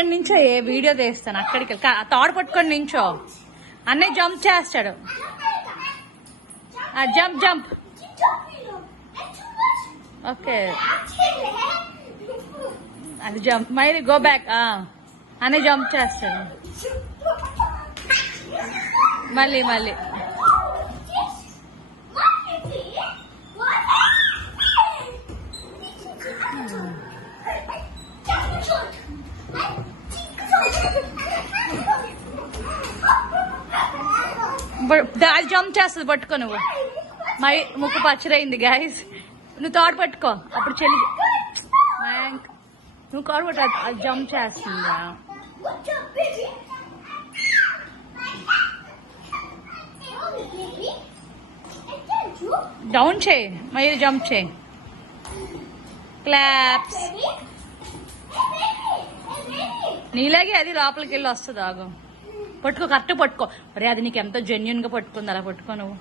అక్కడి నుంచో ఏ వీడియో తీస్తాను. అక్కడికి తాడు పట్టుకొని నించో. అన్నయ్య జంప్ చేస్తాడు. Jump jump. ఓకే అది జంప్. మైరీ గో బ్యాక్. అన్నయ్య జంప్ చేస్తాడు. మళ్ళీ మళ్ళీ. అది జంప్ చేస్తుంది. పట్టుకో నువ్వు. మై ముక్కు పచ్చరైంది గాయస్. నువ్వు తాడు పట్టుకో. అప్పుడు చెల్లి నువ్వు తాడు పట్టు. అది జంప్ చేస్తుందా? డౌన్ చేయి. మళ్ళీ జంప్ చేయి. క్లాప్స్. నీలాగే అది లోపలికి వెళ్ళి వస్తుంది. ఆగు. పట్టుకో. కరెక్ట్ పట్టుకో. అరే అది నీకు ఎంతో జెన్యున్ గా పట్టుకుంది. అలా పట్టుకో నువ్వు.